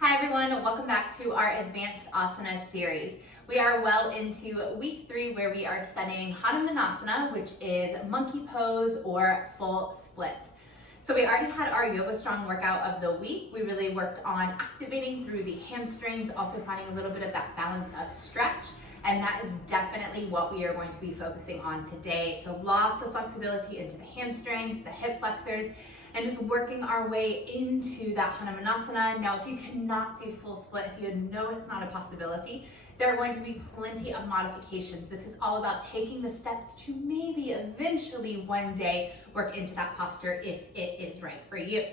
Hi everyone, welcome back to our Advanced Asana series. We are well into week 3 where we are studying Hanumanasana, which is monkey pose or full split. So we already had our Yoga Strong workout of the week. We really worked on activating through the hamstrings, also finding a little bit of that balance of stretch. And that is definitely what we are going to be focusing on today. So lots of flexibility into the hamstrings, the hip flexors, and just working our way into that Hanumanasana. Now, if you cannot do full split, if you know it's not a possibility, there are going to be plenty of modifications. This is all about taking the steps to maybe eventually one day work into that posture if it is right for you.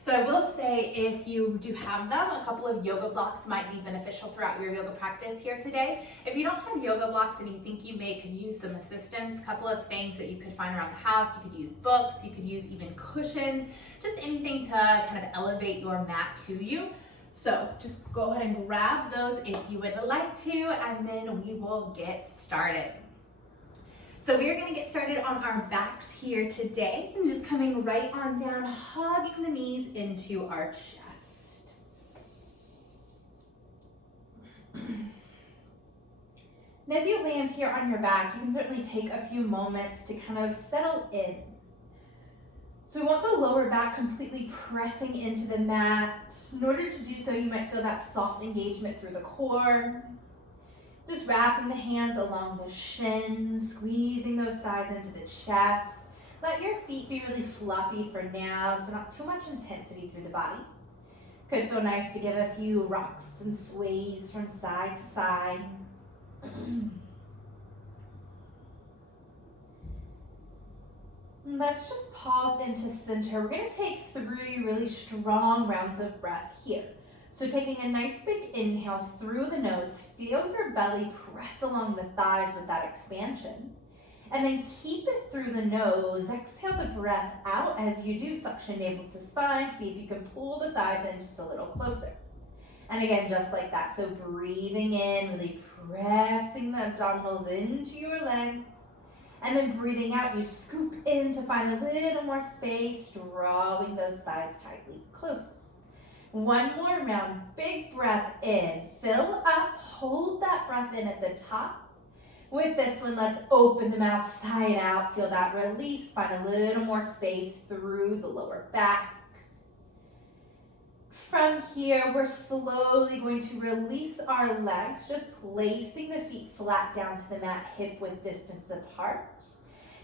So I will say, if you do have them, a couple of yoga blocks might be beneficial throughout your yoga practice here today. If you don't have yoga blocks and you think you could use some assistance, a couple of things that you could find around the house. You could use books, you could use even cushions, just anything to kind of elevate your mat to you. So just go ahead and grab those if you would like to, and then we will get started. So we are going to get started on our backs here today, and just coming right on down, hugging the knees into our chest. And as you land here on your back, you can certainly take a few moments to kind of settle in. So we want the lower back completely pressing into the mat. In order to do so, you might feel that soft engagement through the core. Just wrapping the hands along the shins, squeezing those thighs into the chest. Let your feet be really fluffy for now, so not too much intensity through the body. Could feel nice to give a few rocks and sways from side to side. Let's just pause into center. We're going to take 3 really strong rounds of breath here. So taking a nice big inhale through the nose, feel your belly press along the thighs with that expansion. And then keep it through the nose. Exhale the breath out as you do. Suction navel to spine. See if you can pull the thighs in just a little closer. And again, just like that. So breathing in, really pressing the abdominals into your legs. And then breathing out, you scoop in to find a little more space, drawing those thighs tightly close. One more round, big breath in, fill up, hold that breath in at the top. With this one, let's open the mouth side out, feel that release, find a little more space through the lower back. From here, we're slowly going to release our legs, just placing the feet flat down to the mat, hip width distance apart.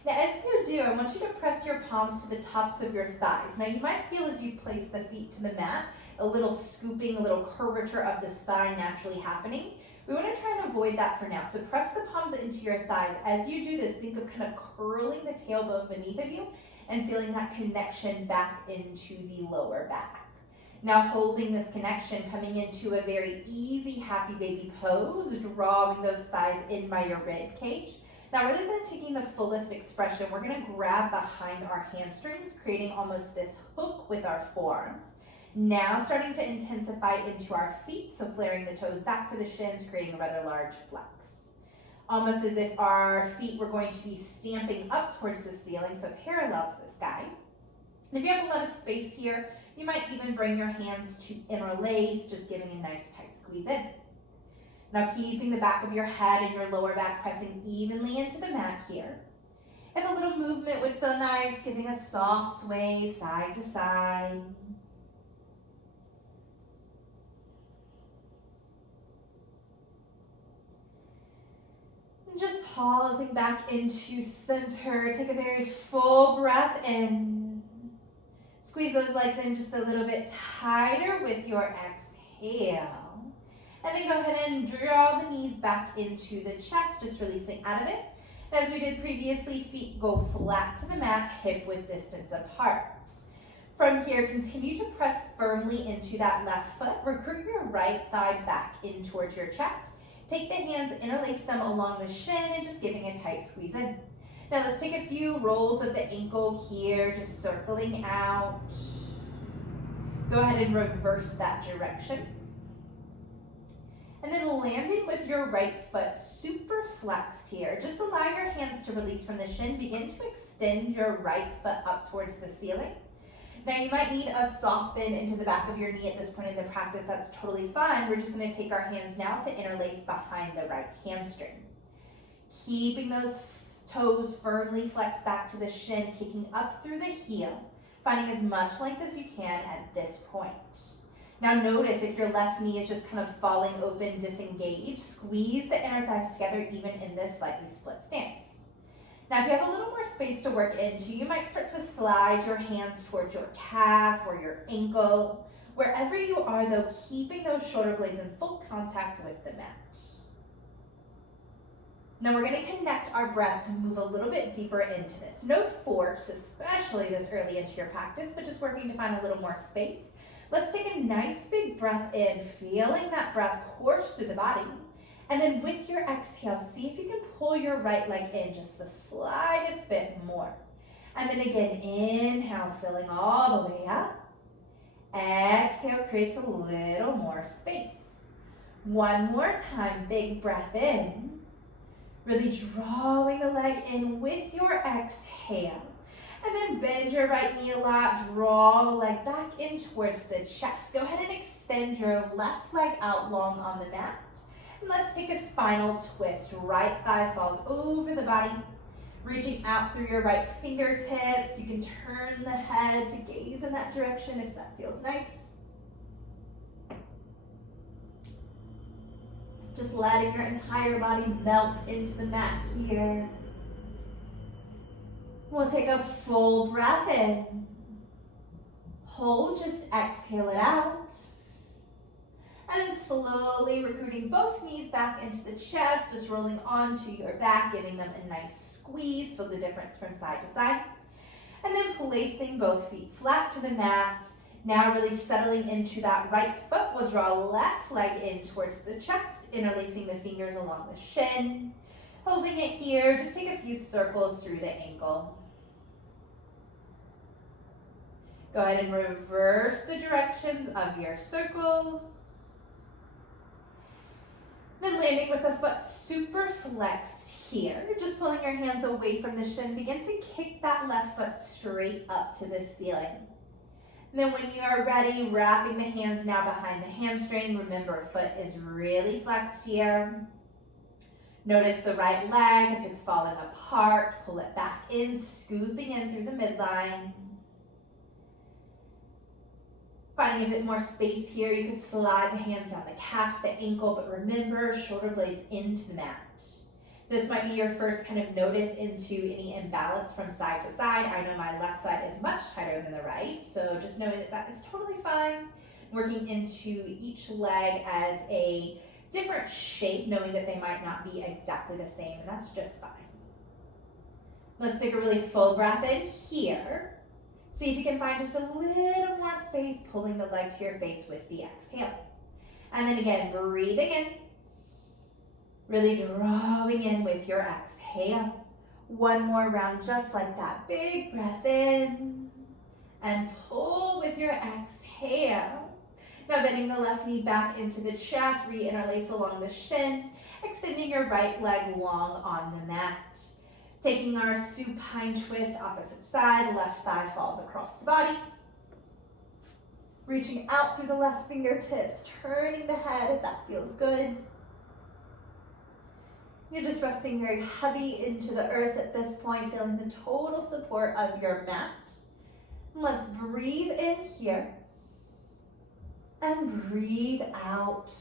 Now, as you do, I want you to press your palms to the tops of your thighs. Now, you might feel as you place the feet to the mat, a little scooping, a little curvature of the spine naturally happening. We want to try and avoid that for now. So press the palms into your thighs. As you do this, think of kind of curling the tailbone beneath of you and feeling that connection back into the lower back. Now holding this connection, coming into a very easy happy baby pose, drawing those thighs in by your rib cage. Now rather than taking the fullest expression, we're going to grab behind our hamstrings, creating almost this hook with our forearms. Now starting to intensify into our feet, so flaring the toes back to the shins, creating a rather large flex. Almost as if our feet were going to be stamping up towards the ceiling, so parallel to the sky. And if you have a lot of space here, you might even bring your hands to interlace, just giving a nice tight squeeze in. Now keeping the back of your head and your lower back pressing evenly into the mat here. If a little movement would feel nice, giving a soft sway side to side. Just pausing back into center. Take a very full breath in. Squeeze those legs in just a little bit tighter with your exhale. And then go ahead and draw the knees back into the chest, just releasing out of it. As we did previously, feet go flat to the mat, hip width distance apart. From here, continue to press firmly into that left foot. Recruit your right thigh back in towards your chest. Take the hands, interlace them along the shin, and just giving a tight squeeze in. Now let's take a few rolls of the ankle here, just circling out. Go ahead and reverse that direction. And then landing with your right foot super flexed here. Just allow your hands to release from the shin. Begin to extend your right foot up towards the ceiling. Now you might need a soft bend into the back of your knee at this point in the practice. That's totally fine. We're just going to take our hands now to interlace behind the right hamstring. Keeping those toes firmly flexed back to the shin, kicking up through the heel, finding as much length as you can at this point. Now notice if your left knee is just kind of falling open, disengaged, squeeze the inner thighs together even in this slightly split stance. Now if you have a little more space to work into, you might start to slide your hands towards your calf or your ankle. Wherever you are though, keeping those shoulder blades in full contact with the mat. Now we're going to connect our breath to move a little bit deeper into this. No force, especially this early into your practice, but just working to find a little more space. Let's take a nice big breath in, feeling that breath course through the body. And then with your exhale, see if you can pull your right leg in just the slightest bit more. And then again, inhale, filling all the way up. Exhale creates a little more space. One more time, big breath in. Really drawing the leg in with your exhale. And then bend your right knee a lot, draw the leg back in towards the chest. Go ahead and extend your left leg out long on the mat. And let's take a spinal twist. Right thigh falls over the body, reaching out through your right fingertips. You can turn the head to gaze in that direction if that feels nice. Just letting your entire body melt into the mat here. We'll take a full breath in. Hold, just exhale it out. And then slowly recruiting both knees back into the chest, just rolling onto your back, giving them a nice squeeze. Feel the difference from side to side. And then placing both feet flat to the mat. Now really settling into that right foot. We'll draw left leg in towards the chest, interlacing the fingers along the shin. Holding it here, just take a few circles through the ankle. Go ahead and reverse the directions of your circles. Then landing with the foot super flexed here. Just pulling your hands away from the shin. Begin to kick that left foot straight up to the ceiling. And then when you are ready, wrapping the hands now behind the hamstring. Remember, foot is really flexed here. Notice the right leg. If it's falling apart, pull it back in, scooping in through the midline. Finding a bit more space here, you could slide the hands down the calf, the ankle, but remember, shoulder blades into the mat. This might be your first kind of notice into any imbalance from side to side. I know my left side is much tighter than the right, so just knowing that that is totally fine. Working into each leg as a different shape, knowing that they might not be exactly the same, and that's just fine. Let's take a really full breath in here. See if you can find just a little more space, pulling the leg to your face with the exhale. And then again, breathing in. Really drawing in with your exhale. One more round just like that. Big breath in. And pull with your exhale. Now bending the left knee back into the chest. Re-interlace along the shin. Extending your right leg long on the mat. Taking our supine twist, opposite side, left thigh falls across the body. Reaching out through the left fingertips, turning the head if that feels good. You're just resting very heavy into the earth at this point, feeling the total support of your mat. Let's breathe in here and breathe out.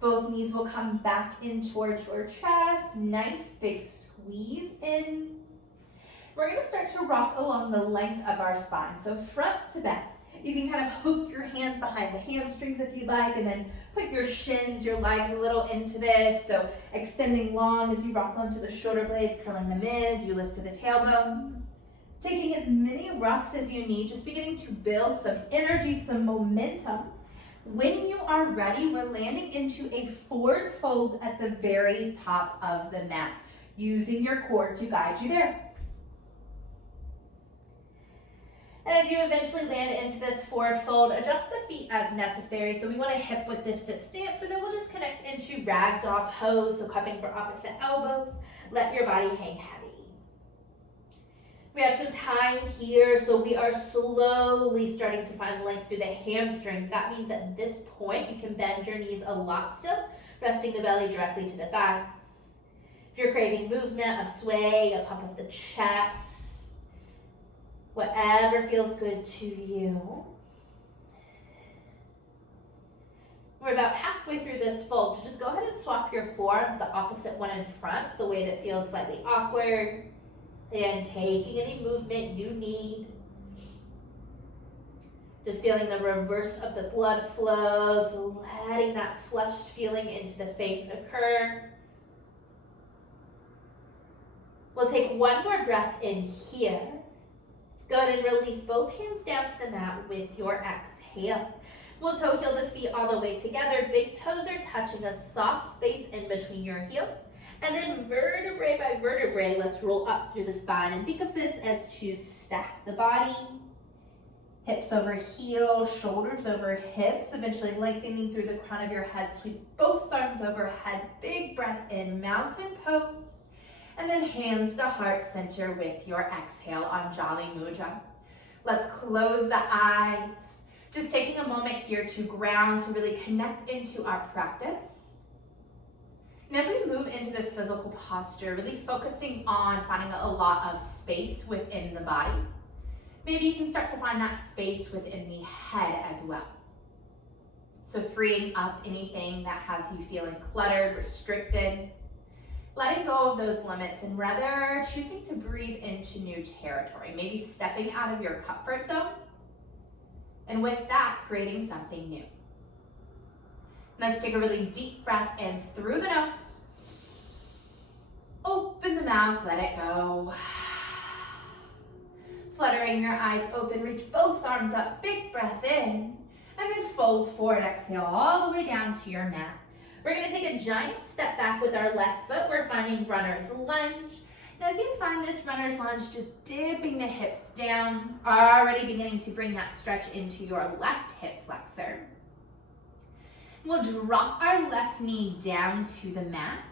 Both knees will come back in towards your chest. Nice big squeeze in. We're going to start to rock along the length of our spine. So front to back. You can kind of hook your hands behind the hamstrings if you like, and then put your shins, your legs a little into this. So extending long as you rock onto the shoulder blades, curling them in as you lift to the tailbone. Taking as many rocks as you need, just beginning to build some energy, some momentum. When you are ready, we're landing into a forward fold at the very top of the mat, using your core to guide you there. And as you eventually land into this forward fold, adjust the feet as necessary. So we want a hip width distance stance, and then we'll just connect into ragdoll pose, so cupping for opposite elbows. Let your body hang heavy. We have some time here, so we are slowly starting to find length through the hamstrings. That means at this point, you can bend your knees a lot still, resting the belly directly to the thighs. If you're craving movement, a sway, a pump of the chest, whatever feels good to you. We're about halfway through this fold, so just go ahead and swap your forearms, the opposite one in front, so the way that feels slightly awkward. And taking any movement you need. Just feeling the reverse of the blood flow, so letting that flushed feeling into the face occur. We'll take one more breath in here. Go ahead and release both hands down to the mat with your exhale. We'll toe heel the feet all the way together. Big toes are touching a soft space in between your heels. And then vertebrae by vertebrae, let's roll up through the spine. And think of this as to stack the body. Hips over heels, shoulders over hips, eventually lengthening through the crown of your head. Sweep both arms overhead. Big breath in, mountain pose. And then hands to heart center with your exhale on Jali Mudra. Let's close the eyes. Just taking a moment here to ground, to really connect into our practice. And as we move into this physical posture, really focusing on finding a lot of space within the body. Maybe you can start to find that space within the head as well. So freeing up anything that has you feeling cluttered, restricted, letting go of those limits and rather choosing to breathe into new territory, maybe stepping out of your comfort zone, and with that, creating something new. Let's take a really deep breath in through the nose. Open the mouth, let it go. Fluttering your eyes open, reach both arms up, big breath in, and then fold forward, exhale all the way down to your mat. We're gonna take a giant step back with our left foot. We're finding runner's lunge. And as you find this runner's lunge, just dipping the hips down, already beginning to bring that stretch into your left hip flexor. We'll drop our left knee down to the mat.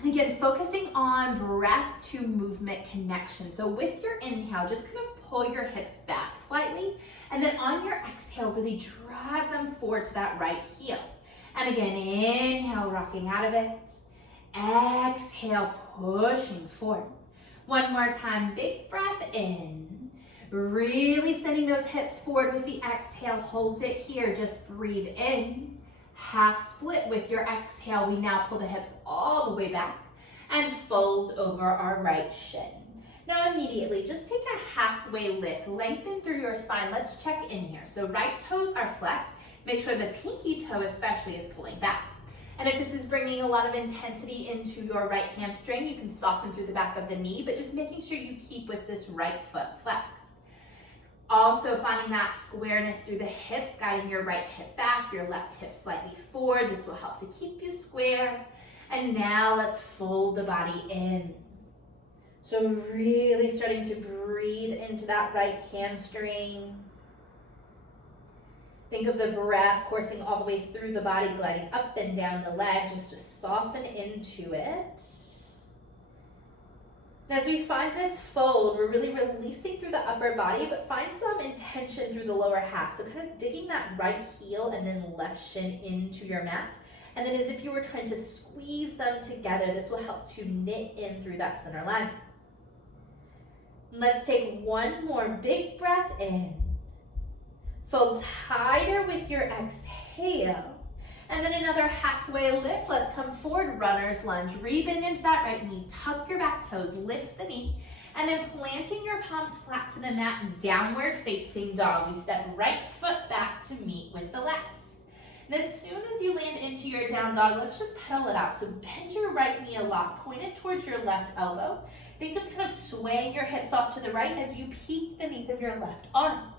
And again, focusing on breath to movement connection. So with your inhale, just kind of pull your hips back slightly. And then on your exhale, really drive them forward to that right heel. And again, inhale, rocking out of it. Exhale, pushing forward. One more time, big breath in. Really sending those hips forward with the exhale. Hold it here, just breathe in. Half split with your exhale. We now pull the hips all the way back and fold over our right shin. Now immediately, just take a halfway lift. Lengthen through your spine. Let's check in here. So right toes are flexed. Make sure the pinky toe especially is pulling back. And if this is bringing a lot of intensity into your right hamstring, you can soften through the back of the knee, but just making sure you keep with this right foot flexed. Also finding that squareness through the hips, guiding your right hip back, your left hip slightly forward. This will help to keep you square. And now let's fold the body in. So really starting to breathe into that right hamstring. Think of the breath coursing all the way through the body, gliding up and down the leg, just to soften into it. And as we find this fold, we're really releasing through the upper body, but find some intention through the lower half. So kind of digging that right heel and then left shin into your mat. And then as if you were trying to squeeze them together, this will help to knit in through that center line. Let's take one more big breath in. Fold tighter with your exhale. And then another halfway lift. Let's come forward, runner's lunge. Rebend into that right knee. Tuck your back toes, lift the knee. And then planting your palms flat to the mat, downward facing dog. We step right foot back to meet with the left. And as soon as you land into your down dog, let's just pedal it out. So bend your right knee a lot, point it towards your left elbow. Think of kind of swaying your hips off to the right as you peek beneath of your left arm.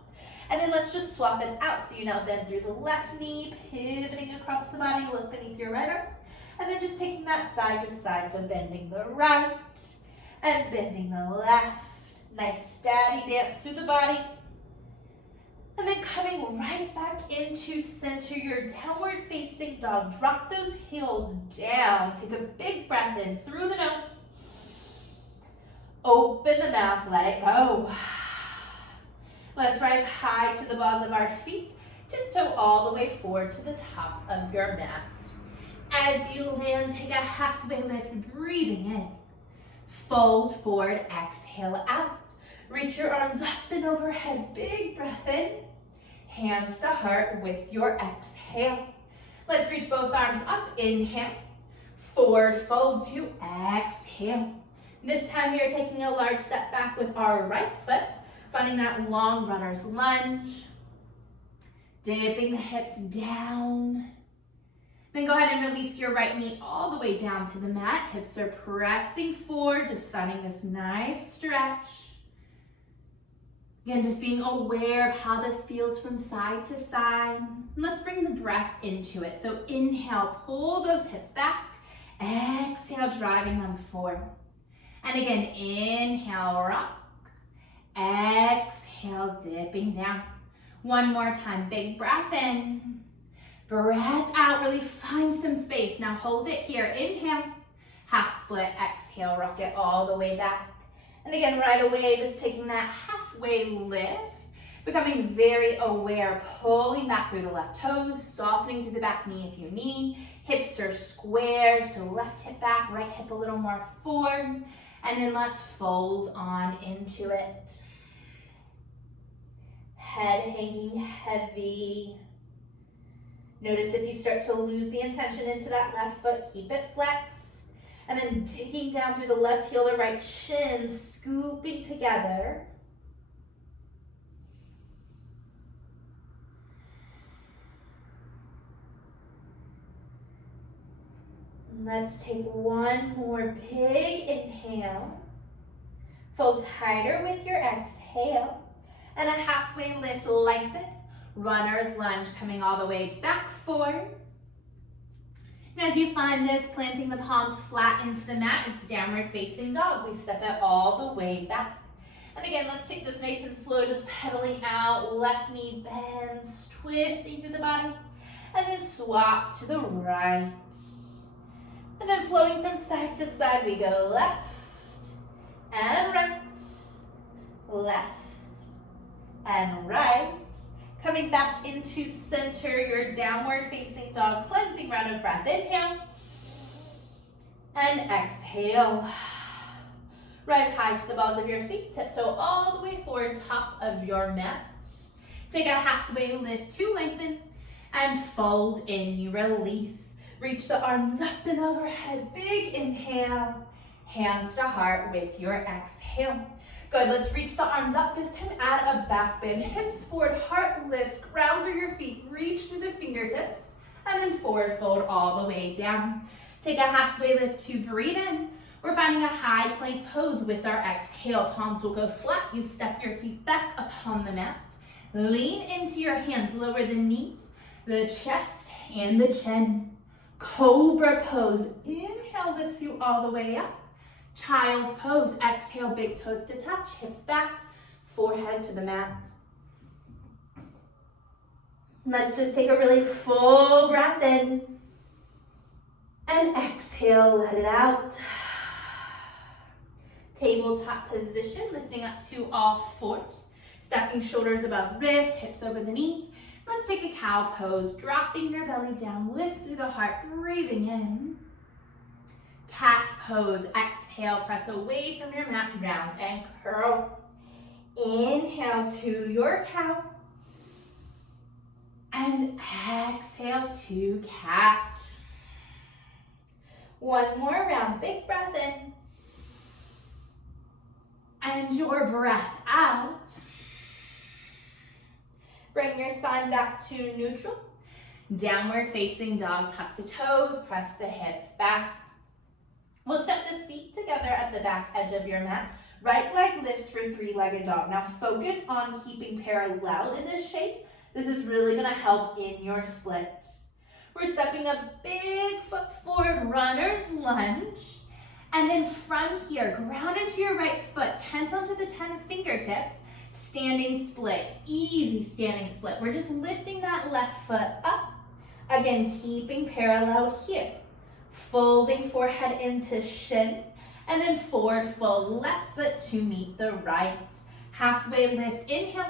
And then let's just swap it out. So you now bend through the left knee, pivoting across the body, look beneath your right arm. And then just taking that side to side. So bending the right and bending the left. Nice steady dance through the body. And then coming right back into center, your downward facing dog. Drop those heels down. Take a big breath in through the nose. Open the mouth, let it go. Let's rise high to the balls of our feet. Tiptoe all the way forward to the top of your mat. As you land, take a halfway lift, breathing in. Fold forward, exhale out. Reach your arms up and overhead, big breath in. Hands to heart with your exhale. Let's reach both arms up, inhale. Forward fold to exhale. This time we are taking a large step back with our right foot, finding that long runner's lunge. Dipping the hips down. Then go ahead and release your right knee all the way down to the mat. Hips are pressing forward, just finding this nice stretch. Again, just being aware of how this feels from side to side. Let's bring the breath into it. So inhale, pull those hips back. Exhale, driving them forward. And again, inhale, rock. Exhale, dipping down. One more time, big breath in. Breath out, really find some space. Now hold it here, inhale. Half split, exhale, rock it all the way back. And again, right away, just taking that halfway lift, becoming very aware, pulling back through the left toes, softening through the back knee if you need. Hips are square, so left hip back, right hip a little more forward. And then let's fold on into it. Head hanging heavy. Notice if you start to lose the intention into that left foot, keep it flexed. And then digging down through the left heel to right shin, scooping together. Let's take one more big inhale. Fold tighter with your exhale. And a halfway lift, lengthen. Runner's lunge, coming all the way back forward. And as you find this, planting the palms flat into the mat, it's downward facing dog. We step it all the way back. And again, let's take this nice and slow, just pedaling out. Left knee bends, twisting through the body. And then swap to the right. And then flowing from side to side, we go left and right, left and right. Coming back into center, your downward facing dog, cleansing round of breath. Inhale and exhale. Rise high to the balls of your feet, tiptoe all the way forward, top of your mat. Take a halfway lift to lengthen and fold in, you release. Reach the arms up and overhead, big inhale. Hands to heart with your exhale. Good, let's reach the arms up, this time add a back bend. Hips forward, heart lifts, ground through your feet, reach through the fingertips, and then forward fold all the way down. Take a halfway lift to breathe in. We're finding a high plank pose with our exhale. Palms will go flat. You step your feet back upon the mat. Lean into your hands, lower the knees, the chest, and the chin. Cobra pose. Inhale lifts you all the way up. Child's pose. Exhale, big toes to touch, hips back, forehead to the mat. Let's just take a really full breath in. And exhale, let it out. Tabletop position, lifting up to all fours. Stacking shoulders above wrists, hips over the knees. Let's take a cow pose, dropping your belly down, lift through the heart, breathing in. Cat pose, exhale, press away from your mat, round and curl. Inhale to your cow. And exhale to cat. One more round, big breath in. And your breath out. Bring your spine back to neutral. Downward facing dog, tuck the toes, press the hips back. We'll step the feet together at the back edge of your mat. Right leg lifts for three-legged dog. Now focus on keeping parallel in this shape. This is really gonna help in your split. We're stepping a big foot forward, runner's lunge. And then from here, ground into your right foot, tent onto the 10 fingertips, standing split, easy standing split. We're just lifting that left foot up. Again, keeping parallel here. Folding forehead into shin. And then forward fold, left foot to meet the right. Halfway lift, inhale.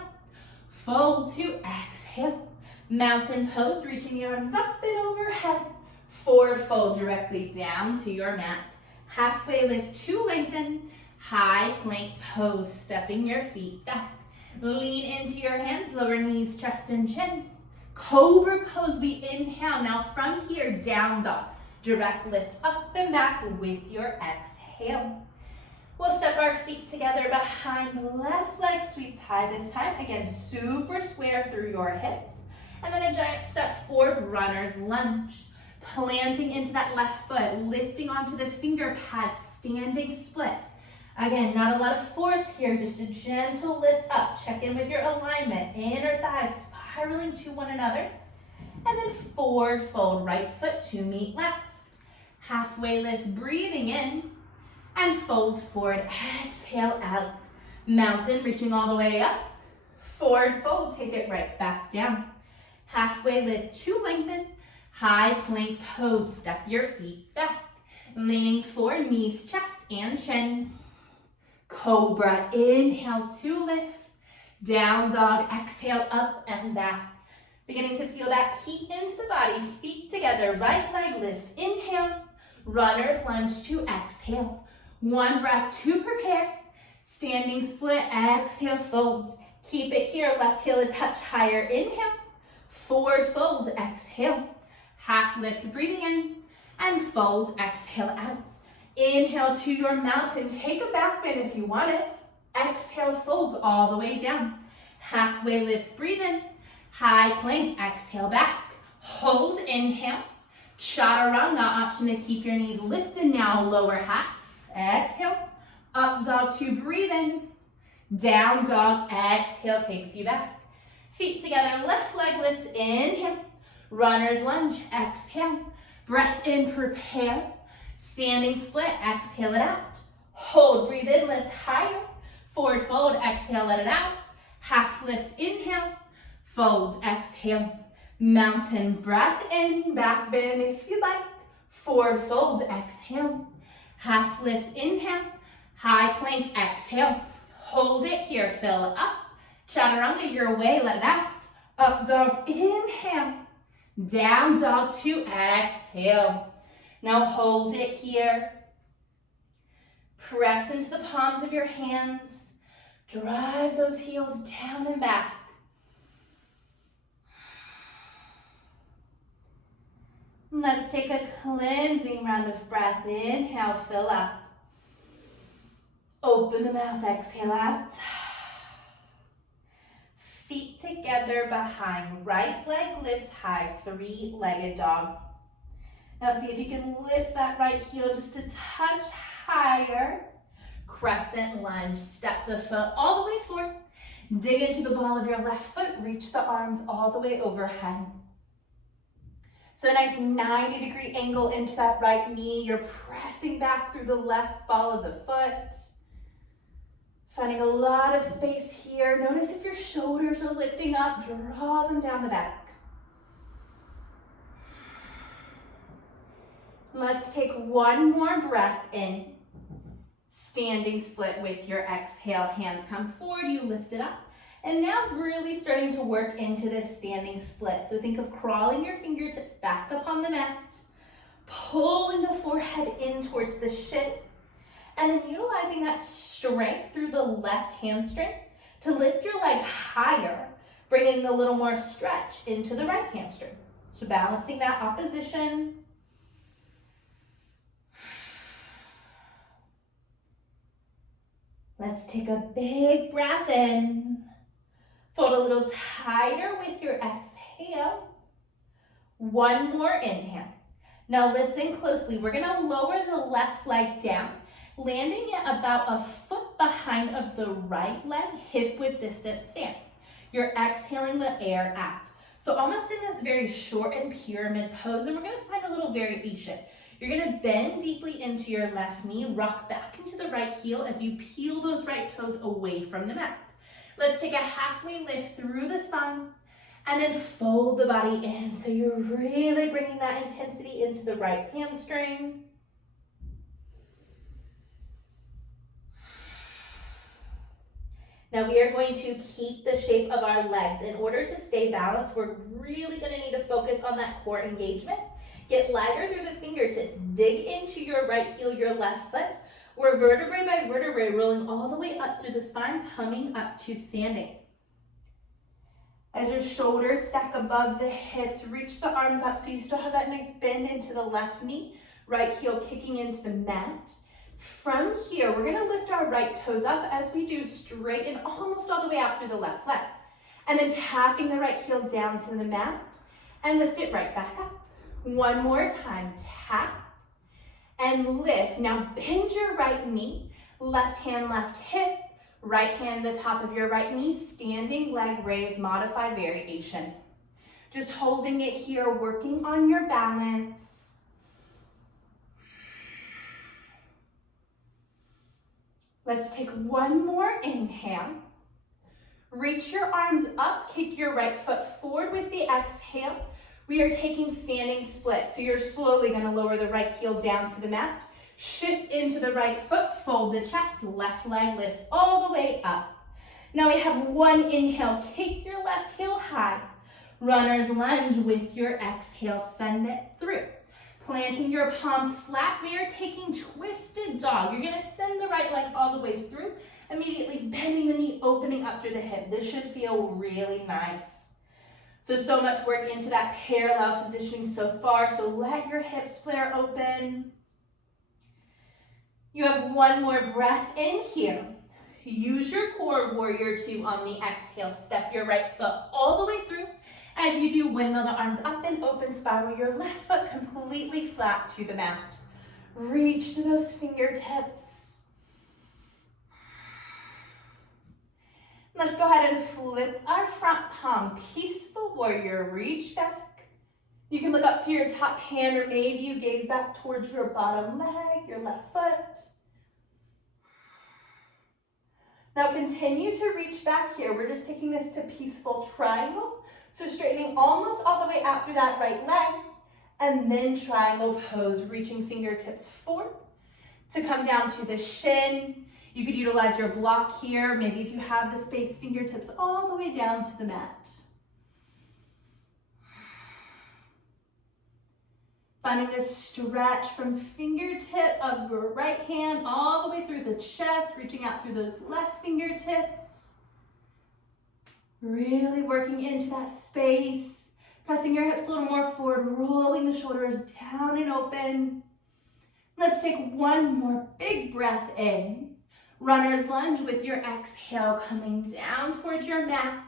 Fold to exhale. Mountain pose, reaching the arms up and overhead. Forward fold directly down to your mat. Halfway lift to lengthen. High plank pose, stepping your feet back. Lean into your hands, lower knees, chest and chin. Cobra pose, we inhale. Now from here, down dog. Direct lift up and back with your exhale. We'll step our feet together behind the left leg, sweeps high this time. Again, super square through your hips. And then a giant step forward, runner's lunge. Planting into that left foot, lifting onto the finger pads, standing split. Again, not a lot of force here, just a gentle lift up. Check in with your alignment, inner thighs spiraling to one another. And then forward fold, right foot to meet left. Halfway lift, breathing in. And fold forward, exhale out. Mountain, reaching all the way up. Forward fold, take it right back down. Halfway lift to lengthen. High plank pose, step your feet back. Leaning forward, knees, chest, and chin. Cobra, inhale to lift. Down dog, exhale up and back. Beginning to feel that heat into the body, feet together, right leg lifts, inhale. Runner's lunge to exhale. One breath to prepare. Standing split, exhale, fold. Keep it here, left heel a touch higher, inhale. Forward fold, exhale. Half lift, breathing in. And fold, exhale out. Inhale to your mountain. Take a back bend if you want it. Exhale, fold all the way down. Halfway lift, breathe in. High plank, exhale back. Hold, inhale. Chaturanga, option to keep your knees lifted now, lower half. Exhale. Up dog to breathe in. Down dog, exhale, takes you back. Feet together, left leg lifts, inhale. Runner's lunge, exhale. Breath in, prepare. Standing split, exhale it out. Hold, breathe in, lift higher. Forward fold, exhale, let it out. Half lift, inhale. Fold, exhale. Mountain, breath in, back bend if you like. Forward fold, exhale. Half lift, inhale. High plank, exhale. Hold it here, fill up. Chaturanga your way, let it out. Up dog, inhale. Down dog to exhale. Now hold it here. Press into the palms of your hands. Drive those heels down and back. Let's take a cleansing round of breath. Inhale, fill up. Open the mouth, exhale out. Feet together behind, right leg lifts high, three-legged dog. Now see if you can lift that right heel just a touch higher. Crescent lunge, step the foot all the way forward. Dig into the ball of your left foot, reach the arms all the way overhead. So a nice 90-degree angle into that right knee. You're pressing back through the left ball of the foot. Finding a lot of space here. Notice if your shoulders are lifting up, draw them down the back. Let's take one more breath in. Standing split with your exhale. Hands come forward, you lift it up. And now really starting to work into this standing split. So think of crawling your fingertips back upon the mat, pulling the forehead in towards the shin, and then utilizing that strength through the left hamstring to lift your leg higher, bringing a little more stretch into the right hamstring. So balancing that opposition. Let's take a big breath in. Fold a little tighter with your exhale. One more inhale. Now listen closely. We're going to lower the left leg down, landing it about a foot behind of the right leg, hip width distance stance. You're exhaling the air out. So almost in this very shortened pyramid pose, and we're going to find a little variation. You're going to bend deeply into your left knee, rock back into the right heel as you peel those right toes away from the mat. Let's take a halfway lift through the spine and then fold the body in. So you're really bringing that intensity into the right hamstring. Now we are going to keep the shape of our legs. In order to stay balanced, we're really going to need to focus on that core engagement. Get lighter through the fingertips. Dig into your right heel, your left foot. We're vertebrae by vertebrae, rolling all the way up through the spine, coming up to standing. As your shoulders stack above the hips, reach the arms up so you still have that nice bend into the left knee, right heel kicking into the mat. From here, we're gonna lift our right toes up as we do, straighten almost all the way out through the left leg. And then tapping the right heel down to the mat and lift it right back up. One more time, tap and lift. Now bend your right knee, left hand, left hip, right hand, the top of your right knee, standing leg raise, modified variation. Just holding it here, working on your balance. Let's take one more inhale. Reach your arms up, kick your right foot forward with the exhale. We are taking standing split, so you're slowly going to lower the right heel down to the mat. Shift into the right foot, fold the chest, left leg lifts all the way up. Now we have one inhale, kick your left heel high. Runner's lunge with your exhale, send it through. Planting your palms flat, we are taking twisted dog. You're gonna send the right leg all the way through, immediately bending the knee, opening up through the hip. This should feel really nice. So much work into that parallel positioning so far, so let your hips flare open. You have one more breath in here. Use your core, warrior two on the exhale. Step your right foot all the way through. As you do, windmill the arms up and open, spiral your left foot completely flat to the mat. Reach to those fingertips. Let's go ahead and flip our front palm. Peaceful warrior, reach back. You can look up to your top hand, or maybe you gaze back towards your bottom leg, your left foot. Now continue to reach back here. We're just taking this to peaceful triangle. So straightening almost all the way out through that right leg, and then triangle pose, reaching fingertips forward to come down to the shin. You could utilize your block here. Maybe if you have the space, fingertips all the way down to the mat. Finding this stretch from fingertip of your right hand all the way through the chest, reaching out through those left fingertips. Really working into that space, pressing your hips a little more forward, rolling the shoulders down and open. Let's take one more big breath in. Runner's lunge with your exhale, coming down towards your mat.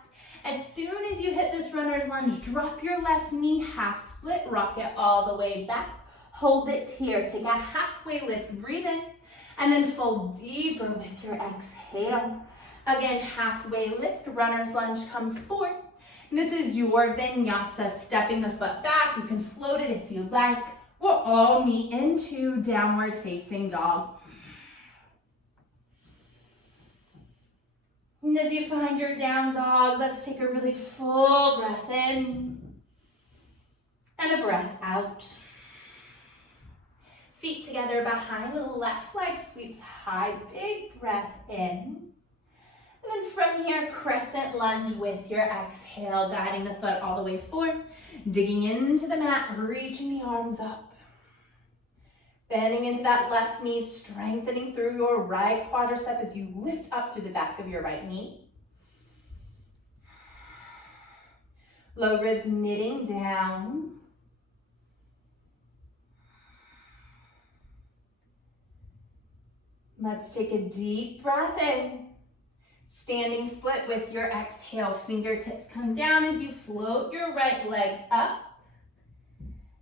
As soon as you hit this runner's lunge, drop your left knee, half split, rock it all the way back. Hold it here, take a halfway lift, breathe in, and then fold deeper with your exhale. Again, halfway lift, runner's lunge, come forward. And this is your vinyasa, stepping the foot back. You can float it if you like. We'll all meet into downward facing dog. And as you find your down dog, let's take a really full breath in and a breath out. Feet together behind, left leg sweeps high, big breath in. And then from here, crescent lunge with your exhale, guiding the foot all the way forward, digging into the mat, reaching the arms up. Bending into that left knee, strengthening through your right quadricep as you lift up through the back of your right knee. Low ribs knitting down. Let's take a deep breath in. Standing split with your exhale, fingertips come down as you float your right leg up.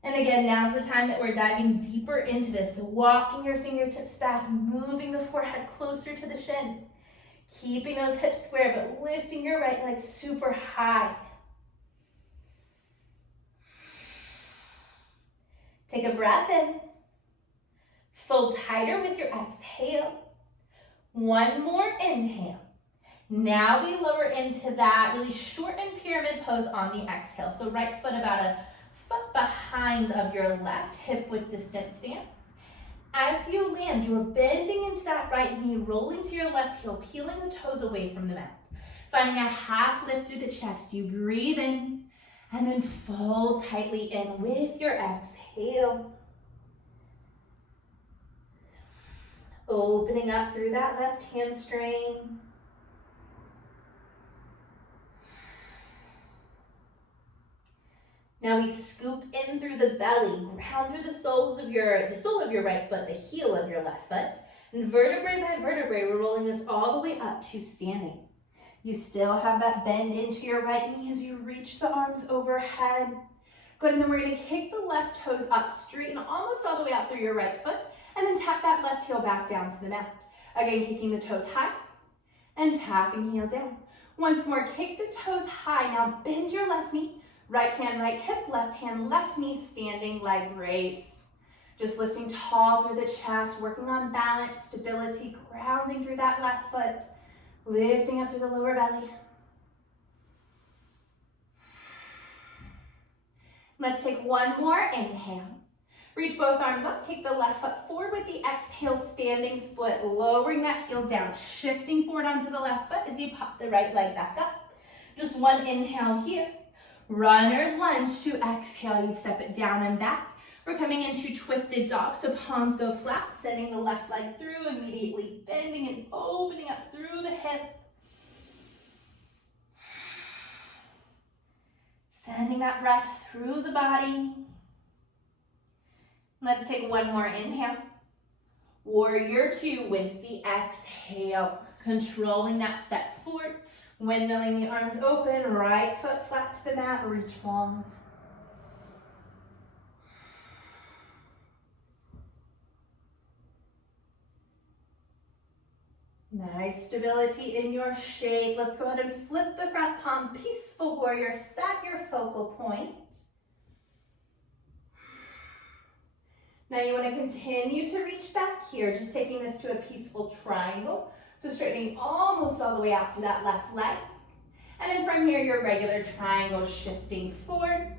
And again, now's the time that we're diving deeper into this. So walking your fingertips back, moving the forehead closer to the shin. Keeping those hips square, but lifting your right leg super high. Take a breath in. Fold tighter with your exhale. One more inhale. Now we lower into that really shortened pyramid pose on the exhale. So right foot about a foot behind of your left, hip width distance stance. As you land, you're bending into that right knee, rolling to your left heel, peeling the toes away from the mat. Finding a half lift through the chest, you breathe in and then fold tightly in with your exhale. Opening up through that left hamstring. Now we scoop in through the belly, ground through the sole of your right foot, the heel of your left foot, and vertebrae by vertebrae, we're rolling this all the way up to standing. You still have that bend into your right knee as you reach the arms overhead. Good, and then we're gonna kick the left toes up, straighten almost all the way out through your right foot, and then tap that left heel back down to the mat. Again, kicking the toes high and tapping heel down. Once more, kick the toes high. Now bend your left knee. Right hand, right hip, left hand, left knee, standing leg raise. Just lifting tall through the chest, working on balance, stability, grounding through that left foot, lifting up through the lower belly. Let's take one more inhale. Reach both arms up, kick the left foot forward with the exhale, standing split, lowering that heel down, shifting forward onto the left foot as you pop the right leg back up. Just one inhale here. Runner's lunge to exhale, you step it down and back. We're coming into twisted dog, so palms go flat, sending the left leg through, immediately bending and opening up through the hip. Sending that breath through the body. Let's take one more inhale. Warrior two with the exhale, controlling that step forward. Windmilling the arms open, right foot flat to the mat, reach long. Nice stability in your shape. Let's go ahead and flip the front palm, peaceful warrior, set your focal point. Now you want to continue to reach back here, just taking this to a peaceful triangle. So straightening almost all the way out through that left leg. And then from here, your regular triangle shifting forward.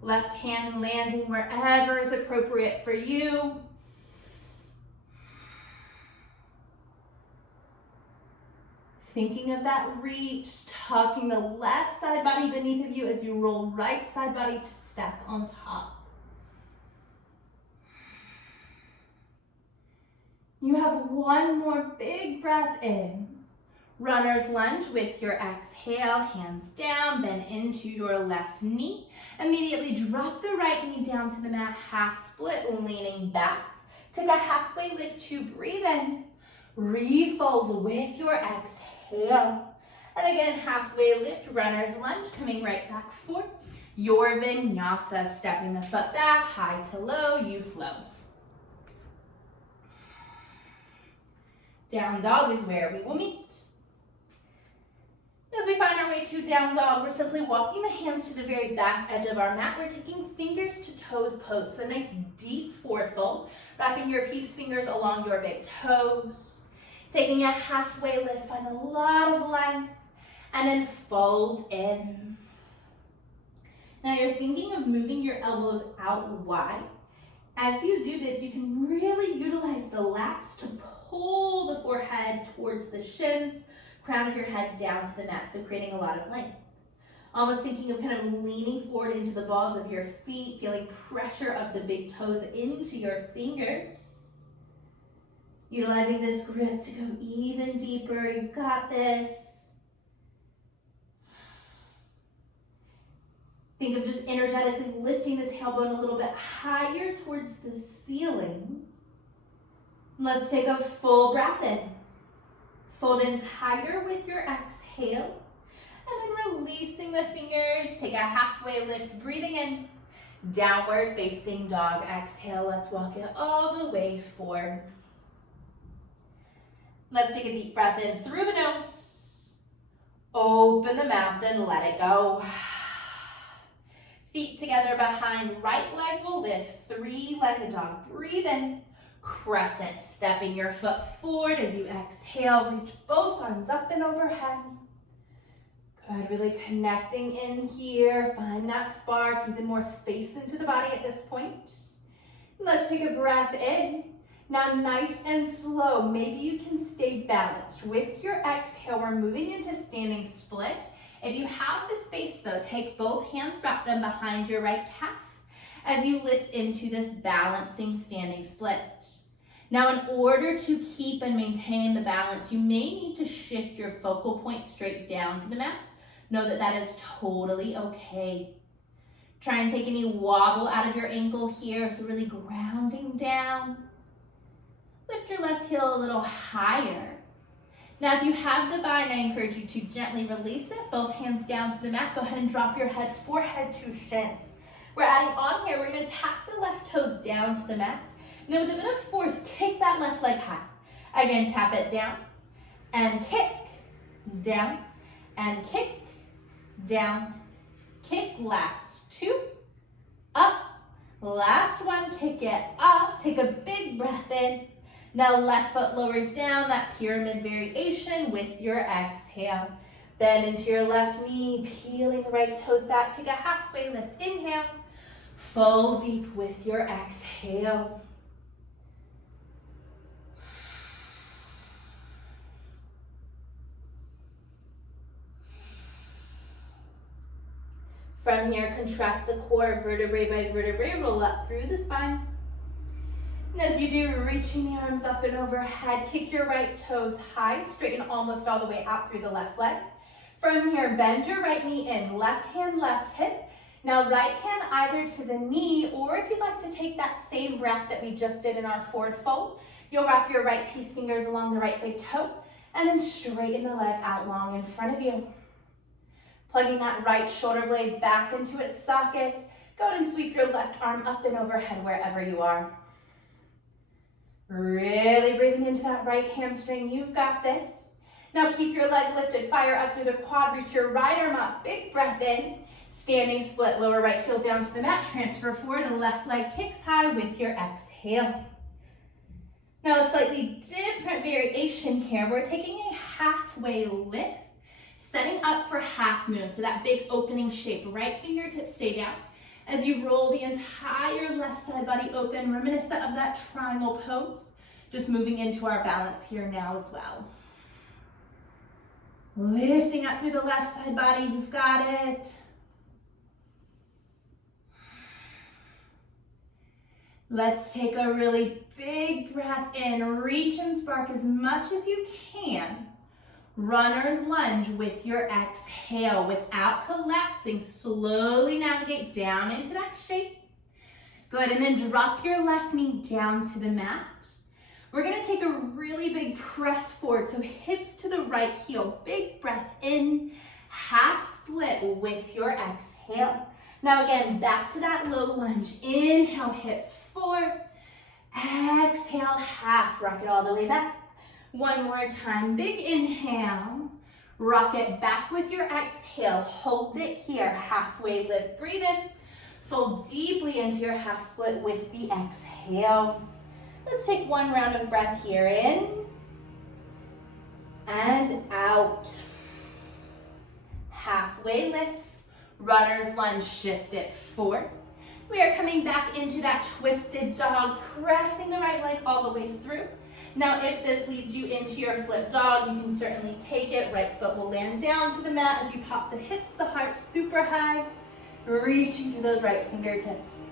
Left hand landing wherever is appropriate for you. Thinking of that reach, tucking the left side body beneath of you as you roll right side body to step on top. You have one more big breath in. Runner's lunge with your exhale, hands down, bend into your left knee. Immediately drop the right knee down to the mat, half split, leaning back. Take a halfway lift to breathe in. Refold with your exhale. And again, halfway lift, runner's lunge, coming right back forward. Your vinyasa, stepping the foot back, high to low, you flow. Down dog is where we will meet. As we find our way to down dog, we're simply walking the hands to the very back edge of our mat. We're taking fingers to toes pose, so a nice deep forward fold, wrapping your peace fingers along your big toes. Taking a halfway lift, find a lot of length, and then fold in. Now you're thinking of moving your elbows out wide. As you do this, you can really utilize the lats to pull the forehead towards the shins, crown of your head down to the mat, so creating a lot of length. Almost thinking of kind of leaning forward into the balls of your feet, feeling pressure of the big toes into your fingers. Utilizing this grip to go even deeper. You've got this. Think of just energetically lifting the tailbone a little bit higher towards the ceiling. Let's take a full breath in. Fold in tighter with your exhale. And then releasing the fingers. Take a halfway lift, breathing in. Downward facing dog. Exhale. Let's walk it all the way forward. Let's take a deep breath in through the nose. Open the mouth and let it go. Feet together behind, right leg will lift, three-legged dog. Breathe in, crescent, stepping your foot forward as you exhale. Reach both arms up and overhead. Good, really connecting in here. Find that spark, even more space into the body at this point. Let's take a breath in. Now nice and slow, maybe you can stay balanced. With your exhale, we're moving into standing split. If you have the space though, take both hands, wrap them behind your right calf as you lift into this balancing standing split. Now in order to keep and maintain the balance, you may need to shift your focal point straight down to the mat. Know that that is totally okay. Try and take any wobble out of your ankle here, so really grounding down. Lift your left heel a little higher. Now if you have the bind, I encourage you to gently release it, both hands down to the mat. Go ahead and drop your heads forehead to shin. We're adding on here, we're gonna tap the left toes down to the mat. And then with a bit of force, kick that left leg high. Again, tap it down and kick, down and kick, down, kick. Last two, up. Last one, kick it up. Take a big breath in. Now left foot lowers down, that pyramid variation with your exhale. Bend into your left knee, peeling the right toes back. Take a halfway lift, inhale. Fold deep with your exhale. From here, contract the core vertebrae by vertebrae, roll up through the spine. And as you do, reaching the arms up and overhead, kick your right toes high, straighten almost all the way out through the left leg. From here, bend your right knee in, left hand, left hip. Now right hand either to the knee, or if you'd like to take that same breath that we just did in our forward fold, you'll wrap your right peace fingers along the right big toe, and then straighten the leg out long in front of you. Plugging that right shoulder blade back into its socket. Go ahead and sweep your left arm up and overhead wherever you are. Really breathing into that right hamstring. You've got this. Now keep your leg lifted. Fire up through the quad. Reach your right arm up. Big breath in. Standing split. Lower right heel down to the mat. Transfer forward. And left leg kicks high with your exhale. Now a slightly different variation here. We're taking a halfway lift. Setting up for half moon, so that big opening shape. Right fingertips stay down. As you roll the entire left side body open, reminiscent of that triangle pose. Just moving into our balance here now as well. Lifting up through the left side body, you've got it. Let's take a really big breath in. Reach and spark as much as you can. Runner's lunge with your exhale. Without collapsing, slowly navigate down into that shape. Good, and then drop your left knee down to the mat. We're gonna take a really big press forward, so hips to the right heel. Big breath in, half split with your exhale. Now again, back to that low lunge. Inhale, hips forward. Exhale, half, rock it all the way back. One more time, big inhale, rock it back with your exhale, hold it here, halfway lift, breathe in, fold deeply into your half split with the exhale. Let's take one round of breath here, in and out. Halfway lift, runner's lunge, shift it forward. We are coming back into that twisted dog, pressing the right leg all the way through. Now, if this leads you into your flip dog, you can certainly take it. Right foot will land down to the mat as you pop the hips, the heart super high, reaching through those right fingertips.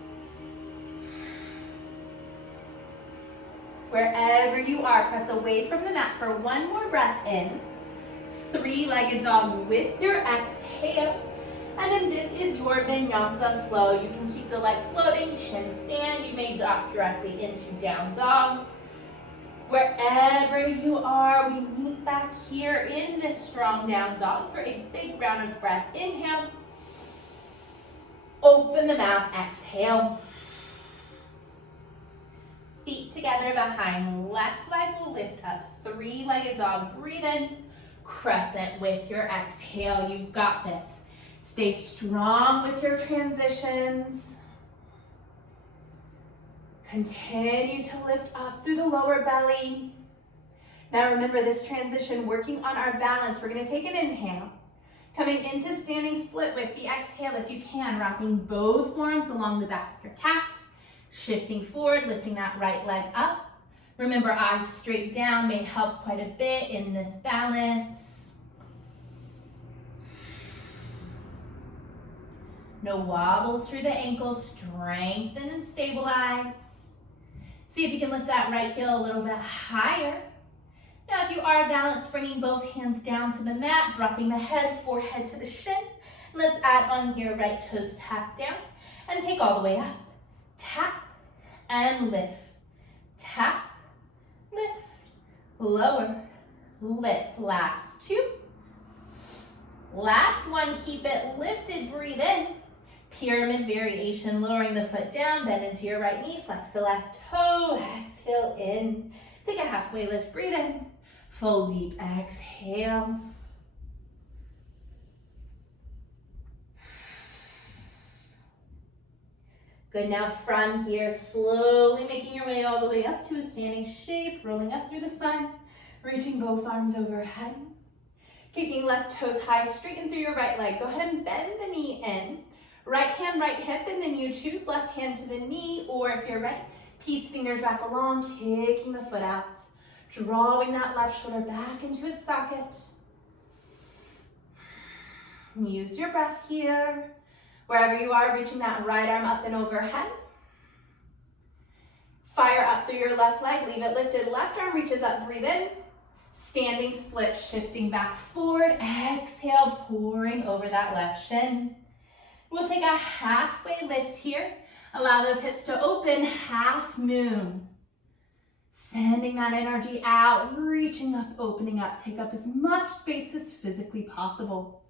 Wherever you are, press away from the mat for one more breath in. Three-legged dog with your exhale. And then this is your vinyasa flow. You can keep the leg floating, chin stand. You may drop directly into down dog. Wherever you are, we meet back here in this strong down dog for a big round of breath. Inhale. Open the mouth, exhale. Feet together behind, left leg will lift up. Three-legged dog, breathe in. Crescent with your exhale, you've got this. Stay strong with your transitions. Continue to lift up through the lower belly. Now remember this transition, working on our balance. We're gonna take an inhale. Coming into standing split with the exhale if you can, wrapping both forearms along the back of your calf. Shifting forward, lifting that right leg up. Remember, eyes straight down may help quite a bit in this balance. No wobbles through the ankles, strengthen and stabilize. See if you can lift that right heel a little bit higher. Now, if you are balanced, bringing both hands down to the mat, dropping the head, forehead to the shin. Let's add on here, right toes tap down and take all the way up. Tap and lift. Tap, lift, lower, lift. Last two. Last one, keep it lifted, breathe in. Pyramid variation, lowering the foot down, bend into your right knee, flex the left toe, exhale in. Take a halfway lift, breathe in. Full deep exhale. Good, now from here, slowly making your way all the way up to a standing shape, rolling up through the spine, reaching both arms overhead. Kicking left toes high, straighten through your right leg. Go ahead and bend the knee in. Right hand, right hip, and then you choose left hand to the knee, or if you're ready, peace fingers wrap along, kicking the foot out. Drawing that left shoulder back into its socket. Use your breath here. Wherever you are, reaching that right arm up and overhead. Fire up through your left leg, leave it lifted. Left arm reaches up, breathe in. Standing split, shifting back forward. Exhale, pouring over that left shin. We'll take a halfway lift here. Allow those hips to open, half moon. Sending that energy out, reaching up, opening up. Take up as much space as physically possible.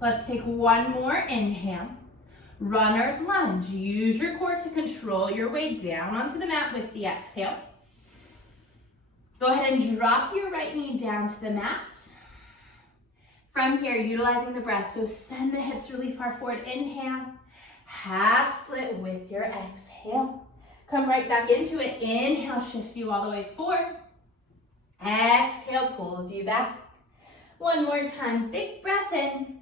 Let's take one more inhale. Runner's lunge. Use your core to control your way down onto the mat with the exhale. Go ahead and drop your right knee down to the mat. From here, utilizing the breath, so send the hips really far forward. Inhale, half split with your exhale. Come right back into it. Inhale, shifts you all the way forward. Exhale, pulls you back. One more time, big breath in.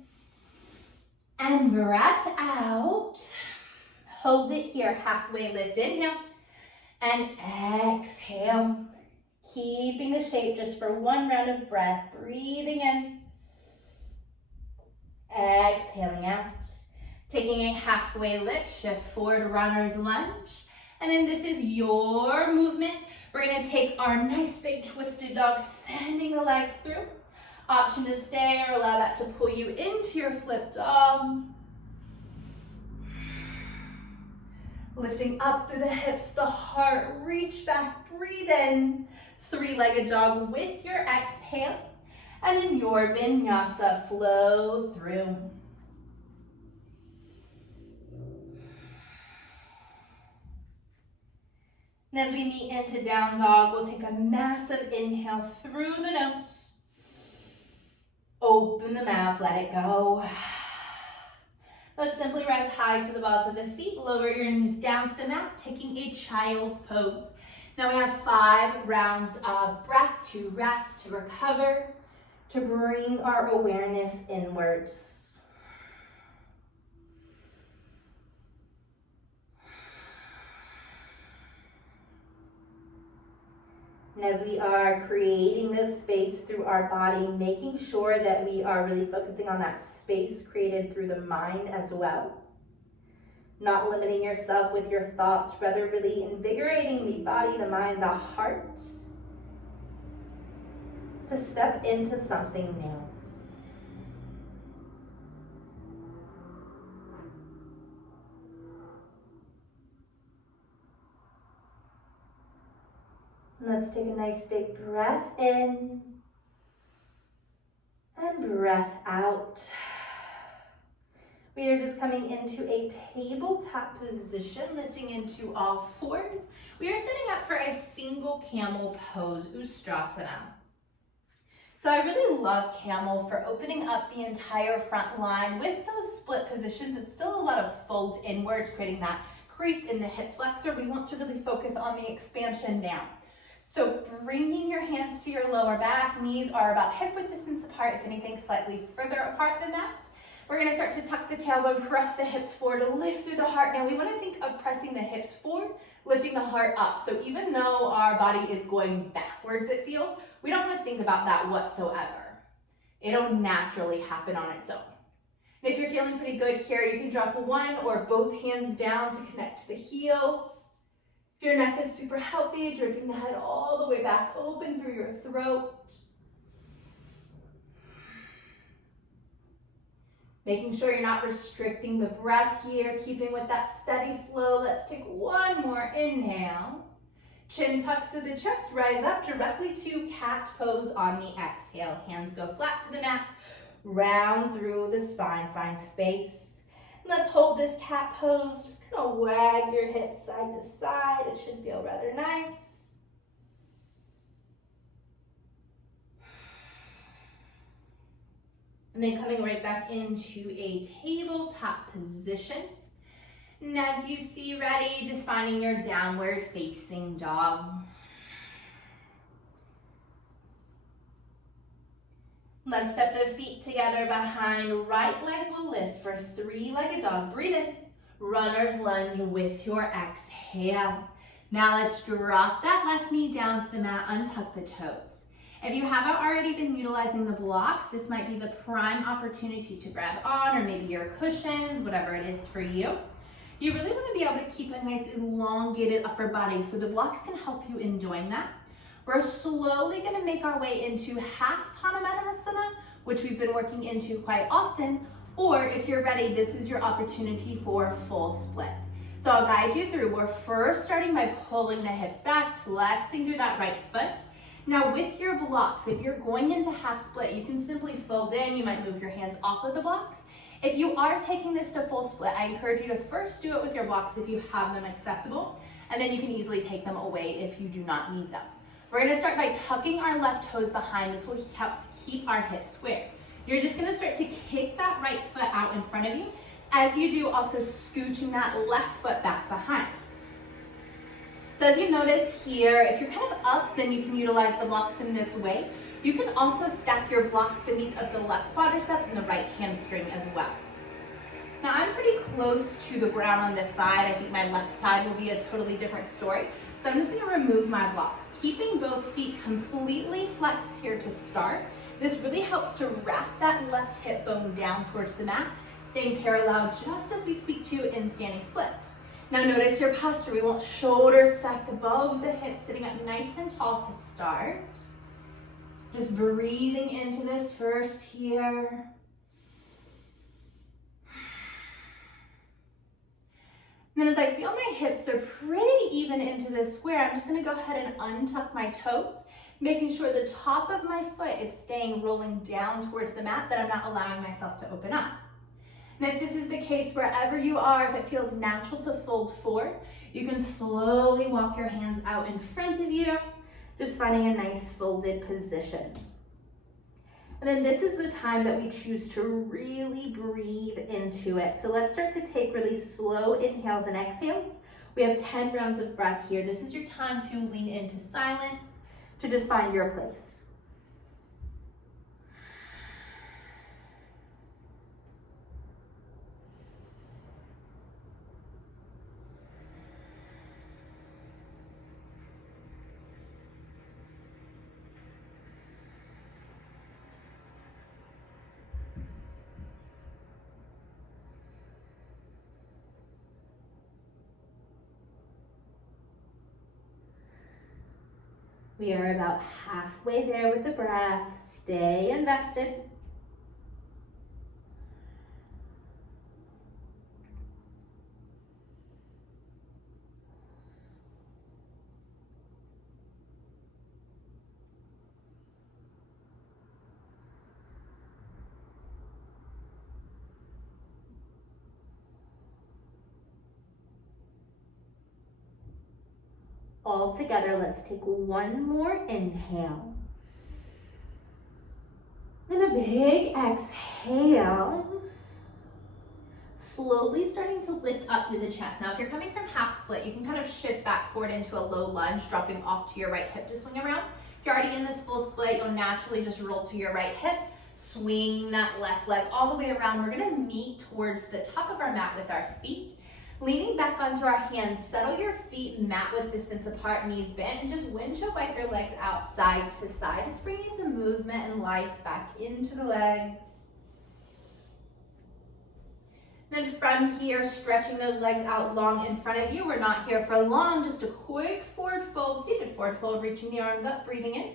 And breath out. Hold it here, halfway lift, inhale. And exhale. Keeping the shape just for one round of breath. Breathing in. Exhaling out. Taking a halfway lift, shift forward, runner's lunge. And then this is your movement. We're gonna take our nice big twisted dog, sending the leg through. Option to stay or allow that to pull you into your flip dog. Lifting up through the hips, the heart, reach back, breathe in. Three-legged dog with your exhale. And then your vinyasa, flow through. And as we meet into down dog, we'll take a massive inhale through the nose. Open the mouth, let it go. Let's simply rise high to the balls of the feet. Lower your knees down to the mat, taking a child's pose. Now we have 5 rounds of breath to rest, to recover, to bring our awareness inwards. And as we are creating this space through our body, making sure that we are really focusing on that space created through the mind as well. Not limiting yourself with your thoughts, rather really invigorating the body, the mind, the heart to step into something new. Let's take a nice big breath in and breath out. We are just coming into a tabletop position, lifting into all fours. We are setting up for a single camel pose, Ustrasana. So I really love camel for opening up the entire front line. With those split positions, it's still a lot of folds inwards, creating that crease in the hip flexor. We want to really focus on the expansion now. So bringing your hands to your lower back, knees are about hip-width distance apart, if anything slightly further apart than that. We're gonna start to tuck the tailbone, press the hips forward, lift through the heart. Now we wanna think of pressing the hips forward, lifting the heart up. So even though our body is going backwards, it feels, we don't wanna think about that whatsoever. It'll naturally happen on its own. And if you're feeling pretty good here, you can drop one or both hands down to connect to the heels. If your neck is super healthy, drooping the head all the way back, open through your throat. Making sure you're not restricting the breath here, keeping with that steady flow. Let's take one more inhale. Chin tucks to the chest, rise up directly to cat pose on the exhale. Hands go flat to the mat, round through the spine, find space. Let's hold this cat pose. Just kind of wag your hips side to side. It should feel rather nice. And then coming right back into a tabletop position. And as you see ready, just finding your downward facing dog. Let's step the feet together behind. Right leg will lift for three-legged dog. Breathe in. Runner's lunge with your exhale. Now let's drop that left knee down to the mat, untuck the toes. If you haven't already been utilizing the blocks, this might be the prime opportunity to grab on, or maybe your cushions, whatever it is for you. You really want to be able to keep a nice elongated upper body, so the blocks can help you in doing that. We're slowly going to make our way into half Hanumanasana, which we've been working into quite often, or if you're ready, this is your opportunity for full split. So I'll guide you through. We're first starting by pulling the hips back, flexing through that right foot. Now with your blocks, if you're going into half split, you can simply fold in. You might move your hands off of the blocks. If you are taking this to full split, I encourage you to first do it with your blocks if you have them accessible, and then you can easily take them away if you do not need them. We're gonna start by tucking our left toes behind. This will help to keep our hips square. You're just gonna start to kick that right foot out in front of you. As you do, also scooching that left foot back behind. So as you notice here, if you're kind of up, then you can utilize the blocks in this way. You can also stack your blocks beneath of the left quadricep and the right hamstring as well. Now I'm pretty close to the ground on this side. I think my left side will be a totally different story. So I'm just gonna remove my blocks, keeping both feet completely flexed here to start. This really helps to wrap that left hip bone down towards the mat, staying parallel just as we speak to in standing split. Now notice your posture. We want shoulders stacked above the hips, sitting up nice and tall to start. Just breathing into this first here. And then as I feel my hips are pretty even into this square, I'm just gonna go ahead and untuck my toes, making sure the top of my foot is staying rolling down towards the mat, that I'm not allowing myself to open up. And if this is the case, wherever you are, if it feels natural to fold forward, you can slowly walk your hands out in front of you, just finding a nice folded position. And then this is the time that we choose to really breathe into it. So let's start to take really slow inhales and exhales. We have 10 rounds of breath here. This is your time to lean into silence, to just find your place. We are about halfway there with the breath. Stay invested. All together, let's take one more inhale. And a big exhale. slowly starting to lift up through the chest. Now, if you're coming from half split, you can kind of shift back forward into a low lunge, dropping off to your right hip to swing around. If you're already in this full split, you'll naturally just roll to your right hip, swing that left leg all the way around. We're gonna meet towards the top of our mat with our feet. Leaning back onto our hands, settle your feet mat width distance apart, knees bent, and just windshield wipe your legs out side to side, just bringing some movement and life back into the legs. Then from here, stretching those legs out long in front of you. We're not here for long, just a quick forward fold, seated forward fold, reaching the arms up, breathing in,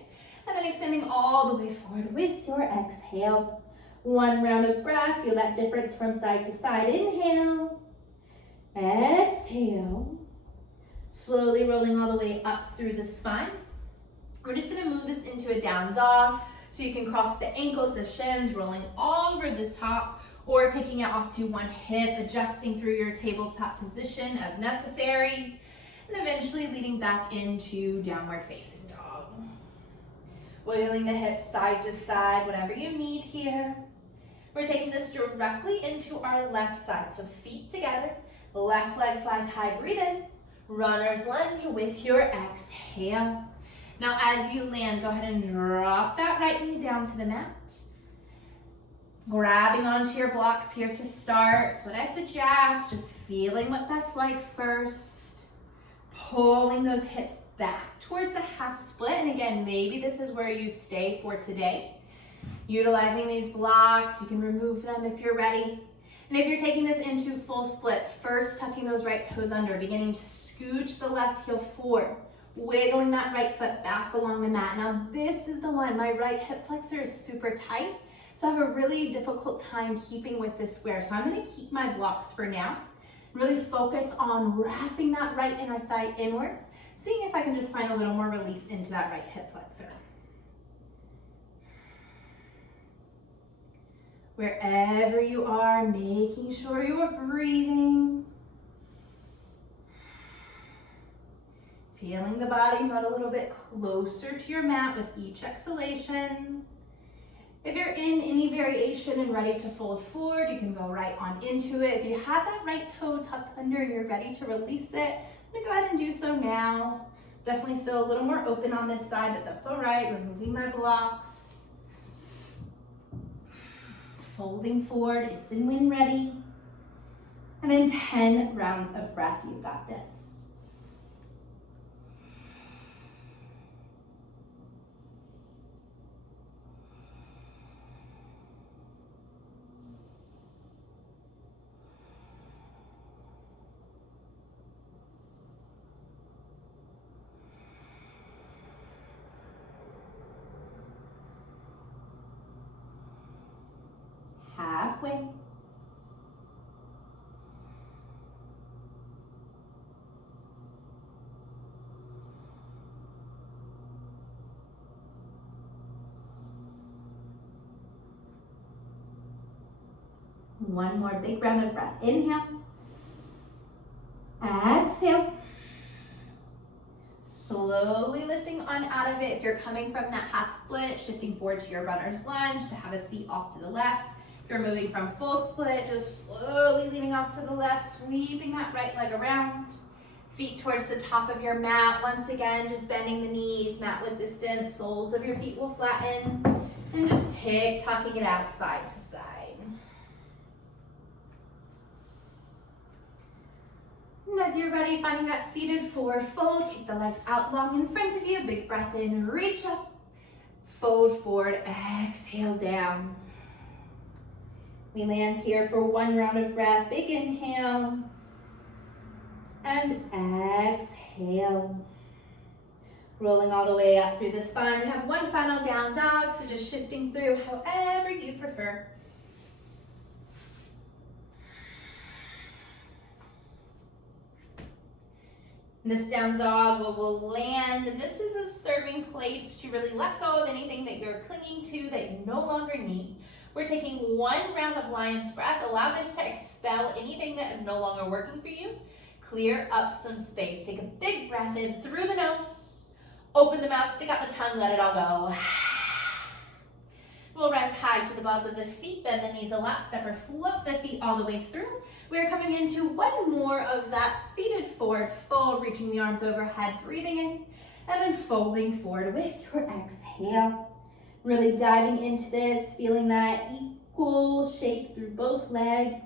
and then extending all the way forward with your exhale. One round of breath, feel that difference from side to side. Inhale. Exhale, slowly rolling all the way up through the spine. We're just gonna move this into a down dog, so you can cross the ankles, the shins, rolling all over the top, or taking it off to one hip, adjusting through your tabletop position as necessary, and eventually leading back into downward facing dog. Wiggling the hips side to side, whatever you need here. We're taking this directly into our left side, so feet together. Left leg flies high, breathe in. Runner's lunge with your exhale. Now as you land, go ahead and drop that right knee down to the mat. Grabbing onto your blocks here to start. So what I suggest, just feeling what that's like first. Pulling those hips back towards a half split. And again, maybe this is where you stay for today. Utilizing these blocks, you can remove them if you're ready. And if you're taking this into full split, first tucking those right toes under, beginning to scooch the left heel forward, wiggling that right foot back along the mat. Now this is the one, my right hip flexor is super tight, so I have a really difficult time keeping with this square. So I'm gonna keep my blocks for now. Really focus on wrapping that right inner thigh inwards, seeing if I can just find a little more release into that right hip flexor. Wherever you are, making sure you are breathing. Feeling the body move a little bit closer to your mat with each exhalation. If you're in any variation and ready to fold forward, you can go right on into it. If you have that right toe tucked under and you're ready to release it, I'm gonna go ahead and do so now. Definitely still a little more open on this side, but that's all right. Removing my blocks. Folding forward if and when ready. And then 10 rounds of breath, you've got this. Halfway. One more big round of breath. Inhale. Exhale. Slowly lifting on out of it. If you're coming from that half split, shifting forward to your runner's lunge to have a seat off to the left. If you're moving from full split, just slowly leaning off to the left, sweeping that right leg around. Feet towards the top of your mat. Once again, just bending the knees, mat width distance, soles of your feet will flatten. And just tick-tocking it out side to side. And as you're ready, finding that seated forward fold, kick the legs out long in front of you. Big breath in, reach up, fold forward, exhale down. We land here for one round of breath. Big inhale and exhale. Rolling all the way up through the spine. We have one final down dog, so just shifting through however you prefer. This down dog will land, and this is a serving place to really let go of anything that you're clinging to that you no longer need. We're taking one round of lion's breath. Allow this to expel anything that is no longer working for you. Clear up some space. Take a big breath in through the nose. Open the mouth, stick out the tongue, let it all go. We'll rise high to the balls of the feet, bend the knees a lot, step or float the feet all the way through. We're coming into one more of that seated forward fold, reaching the arms overhead, breathing in, and then folding forward with your exhale. Really diving into this, feeling that equal shake through both legs.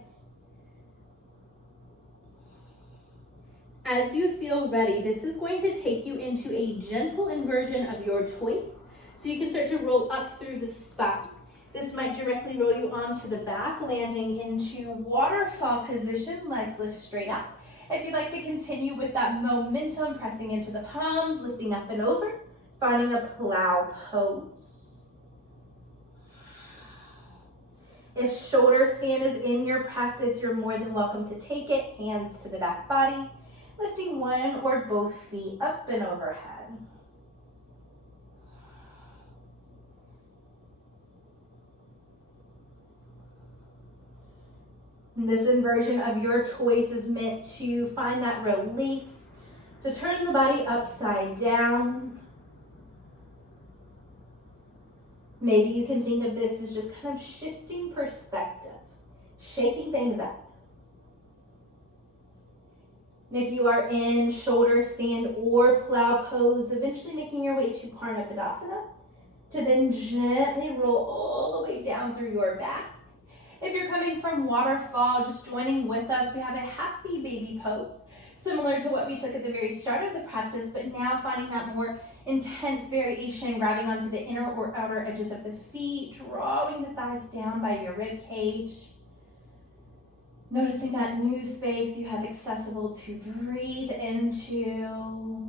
As you feel ready, this is going to take you into a gentle inversion of your choice. So you can start to roll up through the spine. This might directly roll you onto the back, landing into waterfall position, legs lift straight up. If you'd like to continue with that momentum, pressing into the palms, lifting up and over, finding a plow pose. If shoulder stand is in your practice, you're more than welcome to take it, hands to the back body, lifting one or both feet up and overhead. This inversion of your choice is meant to find that release, to turn the body upside down. Maybe you can think of this as just kind of shifting perspective, shaking things up. And if you are in shoulder stand or plow pose, eventually making your way to Padasana, to then gently roll all the way down through your back. If you're coming from waterfall, just joining with us, we have a happy baby pose, similar to what we took at the very start of the practice, but now finding that more intense variation, grabbing onto the inner or outer edges of the feet, drawing the thighs down by your rib cage. Noticing that new space you have accessible to breathe into.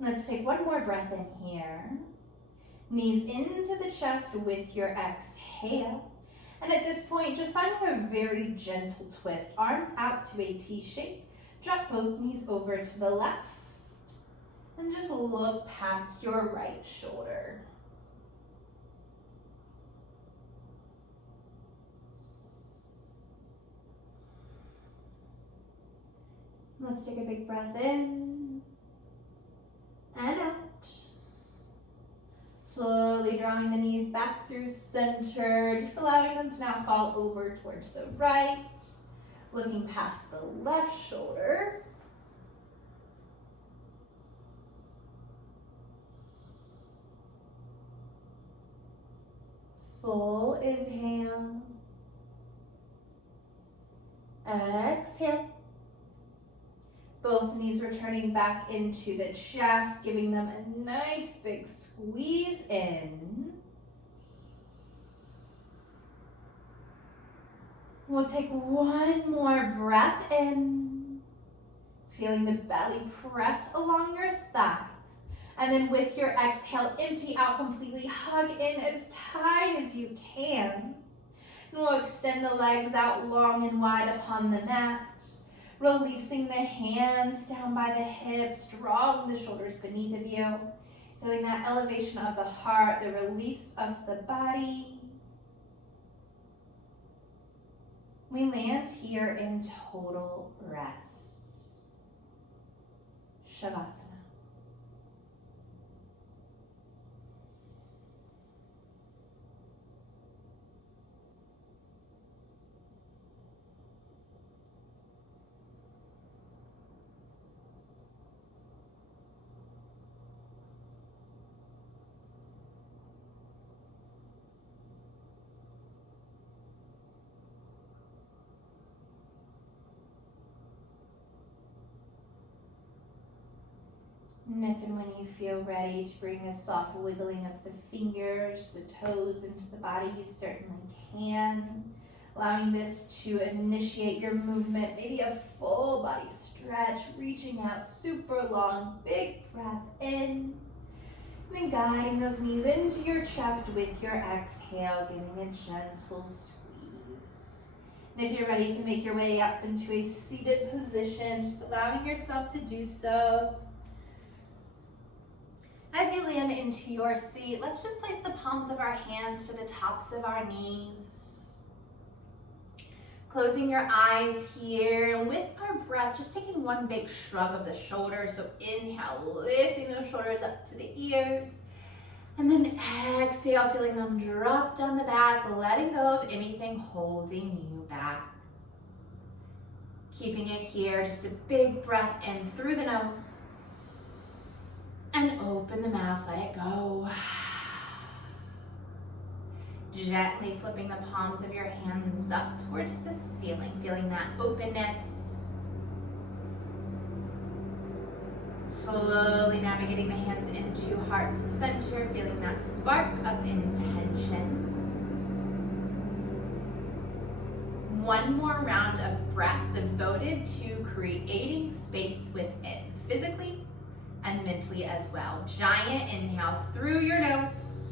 Let's take one more breath in here. Knees into the chest with your exhale. And at this point, just finding a very gentle twist. Arms out to a T shape. Drop both knees over to the left. And just look past your right shoulder. Let's take a big breath in and out. Slowly drawing the knees back through center, just allowing them to now fall over towards the right. Looking past the left shoulder. Full inhale. Exhale. Both knees returning back into the chest, giving them a nice big squeeze in. We'll take one more breath in, feeling the belly press along your thighs. And then with your exhale, empty out completely, hug in as tight as you can. And we'll extend the legs out long and wide upon the mat. Releasing the hands down by the hips, drawing the shoulders beneath of you. Feeling that elevation of the heart, the release of the body. We land here in total rest. Shavasana. And if and when you feel ready to bring a soft wiggling of the fingers, the toes into the body, you certainly can. Allowing this to initiate your movement, maybe a full body stretch, reaching out super long, big breath in. And then guiding those knees into your chest with your exhale, getting a gentle squeeze. And if you're ready to make your way up into a seated position, just allowing yourself to do so. As you land into your seat, let's just place the palms of our hands to the tops of our knees. Closing your eyes here, and with our breath, just taking one big shrug of the shoulders. So inhale, lifting those shoulders up to the ears. And then exhale, feeling them drop down the back, letting go of anything holding you back. Keeping it here, just a big breath in through the nose. And open the mouth, let it go. Gently flipping the palms of your hands up towards the ceiling, feeling that openness. Slowly navigating the hands into heart center, feeling that spark of intention. One more round of breath devoted to creating space within, physically and mentally as well. Giant inhale through your nose.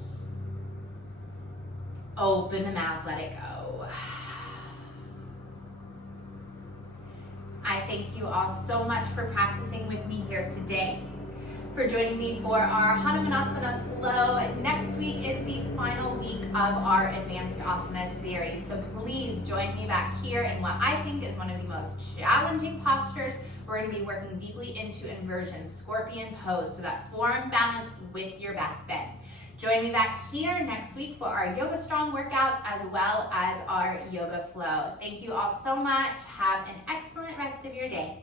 Open the mouth, let it go. I thank you all so much for practicing with me here today, for joining me for our Hanumanasana Flow. Next week is the final week of our Advanced Asana series, so please join me back here in what I think is one of the most challenging postures. We're going to be working deeply into inversion, scorpion pose, so that form balance with your back bend. Join me back here next week for our Yoga Strong workouts as well as our Yoga Flow. Thank you all so much. Have an excellent rest of your day.